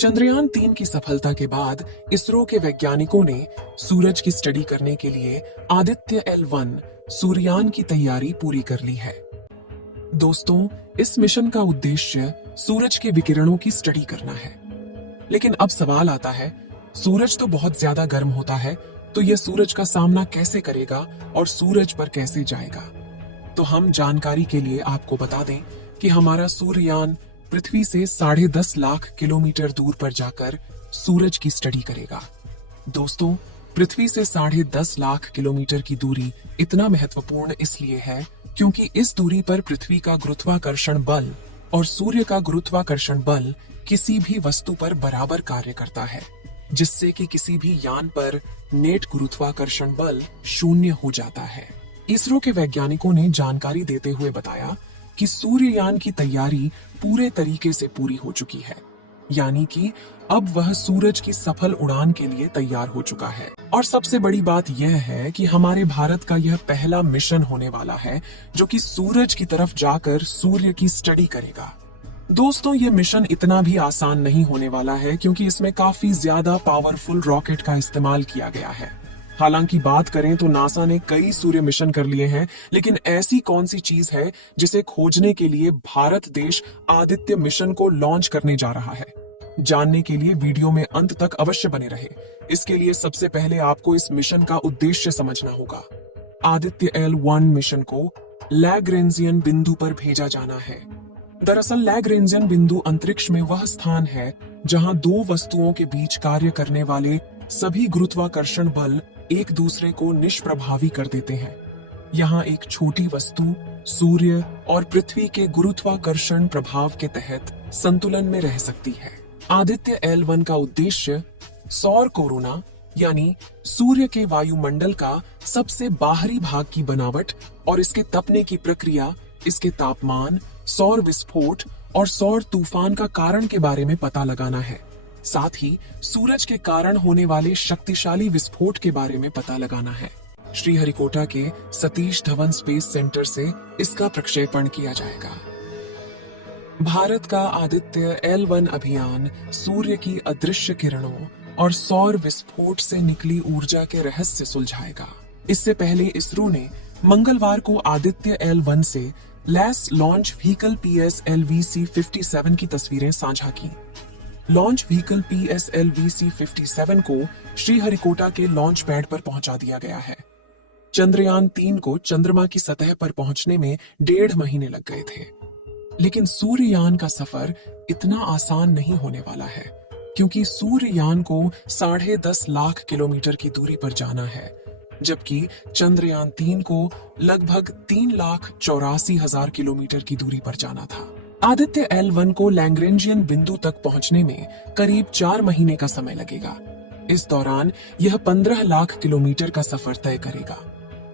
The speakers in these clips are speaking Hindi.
चंद्रयान 3 की सफलता के बाद इसरो के वैज्ञानिकों ने सूरज की स्टडी करने के लिए आदित्य L1 सूर्ययान की तैयारी पूरी कर ली है। दोस्तों, इस मिशन का उद्देश्य सूरज के विकिरणों की स्टडी करना है। लेकिन अब सवाल आता है, सूरज तो बहुत ज्यादा गर्म होता है, तो यह सूरज का सामना कैसे करेगा और सूरज पर कैसे जाएगा? तो हम जानकारी के लिए आपको बता दें कि हमारा सूर्ययान पृथ्वी से 10.5 लाख किलोमीटर दूर पर जाकर सूरज की स्टडी करेगा। दोस्तों, पृथ्वी से 10.5 लाख किलोमीटर की दूरी इतना महत्वपूर्ण इसलिए है क्योंकि इस दूरी पर पृथ्वी का गुरुत्वाकर्षण बल और सूर्य का गुरुत्वाकर्षण बल किसी भी वस्तु पर बराबर कार्य करता है, जिससे कि किसी भी यान पर नेट गुरुत्वाकर्षण बल 0 हो जाता है। इसरो के वैज्ञानिकों ने जानकारी देते हुए बताया कि सूर्ययान की तैयारी पूरे तरीके से पूरी हो चुकी है, यानी कि अब वह सूरज की सफल उड़ान के लिए तैयार हो चुका है। और सबसे बड़ी बात यह है कि हमारे भारत का यह पहला मिशन होने वाला है जो कि सूरज की तरफ जाकर सूर्य की स्टडी करेगा। दोस्तों, यह मिशन इतना भी आसान नहीं होने वाला है क्योंकि इसमें काफी ज्यादा पावरफुल रॉकेट का इस्तेमाल किया गया है। हालांकि बात करें तो नासा ने कई सूर्य मिशन कर लिए हैं, लेकिन ऐसी कौन सी चीज है जिसे खोजने के लिए भारत देश आदित्य मिशन को लॉन्च करने जा रहा है? जानने के लिए वीडियो में अंत तक अवश्य बने रहे। इसके लिए सबसे पहले आपको इस मिशन का उद्देश्य समझना होगा। आदित्य L1 मिशन को लैग्रेंजियन बिंदु पर भेजा जाना है। दरअसल लैग्रेंजियन बिंदु अंतरिक्ष में वह स्थान है जहां दो वस्तुओं के बीच कार्य करने वाले सभी गुरुत्वाकर्षण बल एक दूसरे को निष्प्रभावी कर देते हैं। यहाँ एक छोटी वस्तु सूर्य और पृथ्वी के गुरुत्वाकर्षण प्रभाव के तहत संतुलन में रह सकती है। आदित्य L1 का उद्देश्य सौर कोरोना यानी सूर्य के वायुमंडल का सबसे बाहरी भाग की बनावट और इसके तपने की प्रक्रिया, इसके तापमान, सौर विस्फोट और सौर तूफान का कारण के बारे में पता लगाना है। साथ ही सूरज के कारण होने वाले शक्तिशाली विस्फोट के बारे में पता लगाना है। श्रीहरिकोटा के सतीश धवन स्पेस सेंटर से इसका प्रक्षेपण किया जाएगा। भारत का आदित्य L1 अभियान सूर्य की अदृश्य किरणों और सौर विस्फोट से निकली ऊर्जा के रहस्य सुलझाएगा। इससे पहले इसरो ने मंगलवार को आदित्य L1 से लैस लॉन्च व्हीकल PSLV-C57 की तस्वीरें साझा की। लॉन्च व्हीकल PSLV-C57 को श्रीहरिकोटा के लॉन्च पैड पर पहुंचा दिया गया है। चंद्रयान 3 को चंद्रमा की सतह पर पहुंचने में 1.5 महीने लग गए थे। लेकिन सूर्ययान का सफर इतना आसान नहीं होने वाला है क्योंकि सूर्ययान को 10.5 लाख किलोमीटर की दूरी पर जाना है, जबकि चंद्रयान 3 को लगभग 3,84,000 किलोमीटर की दूरी पर जाना था। आदित्य L1 को लैग्रेंजियन बिंदु तक पहुंचने में करीब 4 महीने का समय लगेगा। इस दौरान यह 15 लाख किलोमीटर का सफर तय करेगा।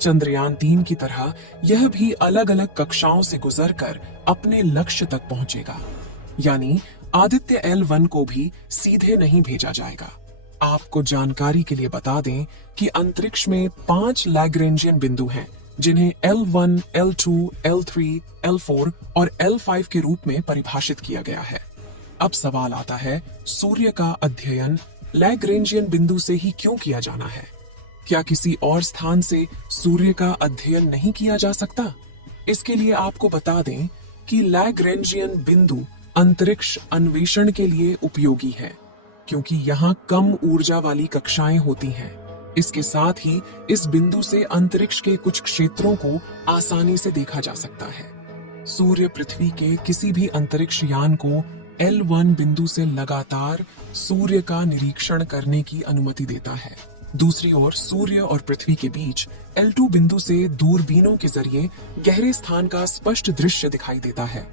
चंद्रयान 3 की तरह यह भी अलग अलग कक्षाओं से गुजरकर अपने लक्ष्य तक पहुंचेगा, यानी आदित्य L1 को भी सीधे नहीं भेजा जाएगा। आपको जानकारी के लिए बता दें कि अंतरिक्ष में 5 लैग्रेंजियन बिंदु हैं, जिन्हें L1, L2, L3, L4 और L5 के रूप में परिभाषित किया गया है। अब सवाल आता है, सूर्य का अध्ययन लैग्रेंजियन बिंदु से ही क्यों किया जाना है? क्या किसी और स्थान से सूर्य का अध्ययन नहीं किया जा सकता? इसके लिए आपको बता दें कि लैग्रेंजियन बिंदु अंतरिक्ष अन्वेषण के लिए उपयोगी है क्योंकि यहाँ कम ऊर्जा वाली कक्षाएं होती हैं। इसके साथ ही इस बिंदु से अंतरिक्ष के कुछ क्षेत्रों को आसानी से देखा जा सकता है। सूर्य पृथ्वी के किसी भी अंतरिक्ष यान को L1 बिंदु से लगातार सूर्य का निरीक्षण करने की अनुमति देता है। दूसरी ओर सूर्य और पृथ्वी के बीच L2 बिंदु से दूरबीनों के जरिए गहरे स्थान का स्पष्ट दृश्य दिखाई देता है।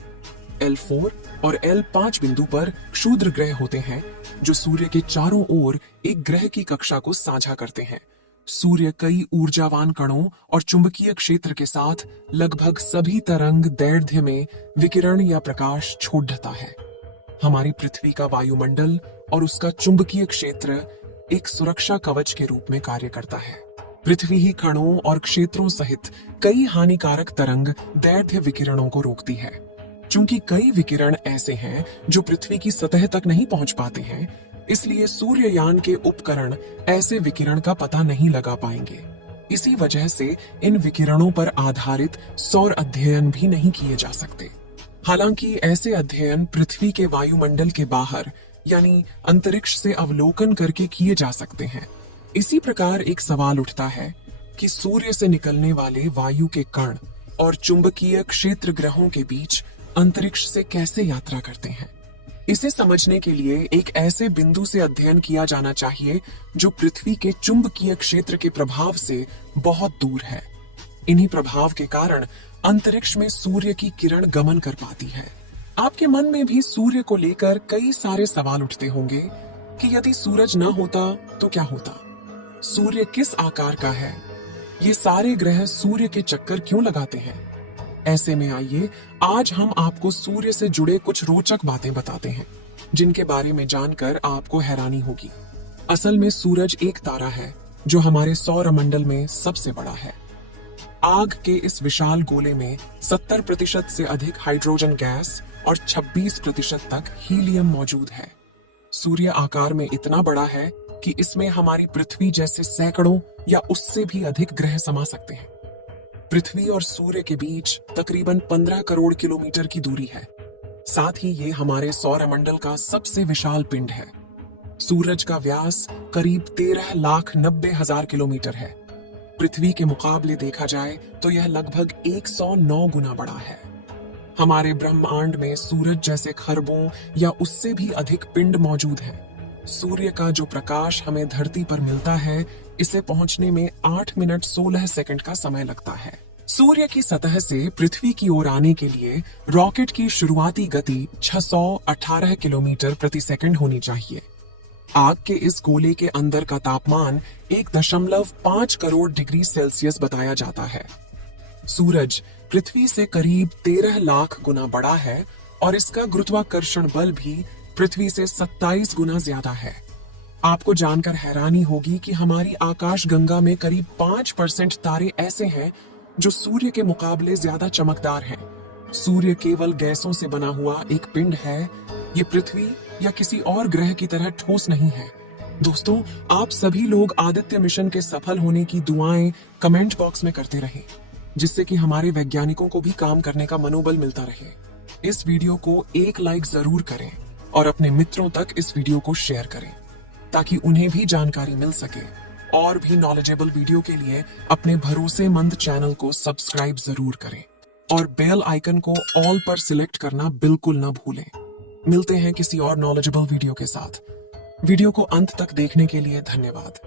L4 और L5 बिंदु पर क्षुद्र ग्रह होते हैं जो सूर्य के चारों ओर एक ग्रह की कक्षा को साझा करते हैं। सूर्य कई ऊर्जावान कणों और चुंबकीय क्षेत्र के साथ लगभग सभी तरंग दैर्ध्य में विकिरण या प्रकाश छोड़ देता है। हमारी पृथ्वी का वायुमंडल और उसका चुंबकीय क्षेत्र एक सुरक्षा कवच के रूप में कार्य करता है। पृथ्वी ही कणों और क्षेत्रों सहित कई हानिकारक तरंग दैर्ध्य विकिरणों को रोकती है। चूंकि कई विकिरण ऐसे हैं जो पृथ्वी की सतह तक नहीं पहुंच पाते हैं, इसलिए सूर्ययान के उपकरण ऐसे विकिरण का पता नहीं लगा पाएंगे। इसी वजह से इन विकिरणों पर आधारित सौर अध्ययन भी नहीं किए जा सकते। हालांकि ऐसे अध्ययन पृथ्वी के वायुमंडल के बाहर यानी अंतरिक्ष से अवलोकन करके किए जा सकते हैं। इसी प्रकार एक सवाल उठता है कि सूर्य से निकलने वाले वायु के कण और चुंबकीय क्षेत्र ग्रहों के बीच अंतरिक्ष से कैसे यात्रा करते हैं। इसे समझने के लिए एक ऐसे बिंदु से अध्ययन किया जाना चाहिए जो पृथ्वी के चुंबकीय क्षेत्र के प्रभाव से बहुत दूर है। इन्हीं प्रभाव के कारण अंतरिक्ष में सूर्य की किरण गमन कर पाती है। आपके मन में भी सूर्य को लेकर कई सारे सवाल उठते होंगे कि यदि सूरज न होता तो क्या होता, सूर्य किस आकार का है, ये सारे ग्रह सूर्य के चक्कर क्यों लगाते हैं। ऐसे में आइए आज हम आपको सूर्य से जुड़े कुछ रोचक बातें बताते हैं जिनके बारे में जानकर आपको हैरानी होगी। असल में सूरज एक तारा है जो हमारे सौर मंडल में सबसे बड़ा है। आग के इस विशाल गोले में 70% से अधिक हाइड्रोजन गैस और 26% तक हीलियम मौजूद है। सूर्य आकार में इतना बड़ा है कि इसमें हमारी पृथ्वी जैसे सैकड़ों या उससे भी अधिक ग्रह समा सकते हैं। पृथ्वी और सूर्य के बीच तकरीबन 15 करोड़ किलोमीटर की दूरी है। साथ ही ये हमारे सौरमंडल का सबसे विशाल पिंड है। सूरज का व्यास करीब 13,90,000 किलोमीटर है। पृथ्वी के मुकाबले देखा जाए तो यह लगभग 109 गुना बड़ा है। हमारे ब्रह्मांड में सूरज जैसे खरबों या उससे भी अधिक पिंड मौजूद हैं। सूर्य का जो प्रकाश हमें धरती पर मिलता है, इसे पहुंचने में 8 मिनट 16 सेकंड का समय लगता है। सूर्य की सतह से पृथ्वी की ओर आने के लिए रॉकेट की शुरुआती गति 618 किलोमीटर प्रति सेकंड होनी चाहिए। आग के इस गोले के अंदर का तापमान 1.5 करोड़ डिग्री सेल्सियस बताया जाता है। सूरज पृथ्वी से करीब 13 लाख गुना बड़ा है और इसका गुरुत्वाकर्षण बल भी पृथ्वी से 27 गुना ज्यादा है। आपको जानकर हैरानी होगी कि हमारी आकाश गंगा में करीब 5% तारे ऐसे हैं जो सूर्य के मुकाबले ज्यादा चमकदार हैं। सूर्य केवल गैसों से बना हुआ एक पिंड है। ये पृथ्वी या किसी और ग्रह की तरह ठोस नहीं है। दोस्तों, आप सभी लोग आदित्य मिशन के सफल होने की दुआएं कमेंट बॉक्स में करते रहें, जिससे कि हमारे वैज्ञानिकों को भी काम करने का मनोबल मिलता रहे। इस वीडियो को एक लाइक जरूर करें और अपने मित्रों तक इस वीडियो को शेयर करें ताकि उन्हें भी जानकारी मिल सके। और भी नॉलेजेबल वीडियो के लिए अपने भरोसेमंद चैनल को सब्सक्राइब जरूर करें और बेल आइकन को ऑल पर सिलेक्ट करना बिल्कुल न भूलें। मिलते हैं किसी और नॉलेजेबल वीडियो के साथ। वीडियो को अंत तक देखने के लिए धन्यवाद।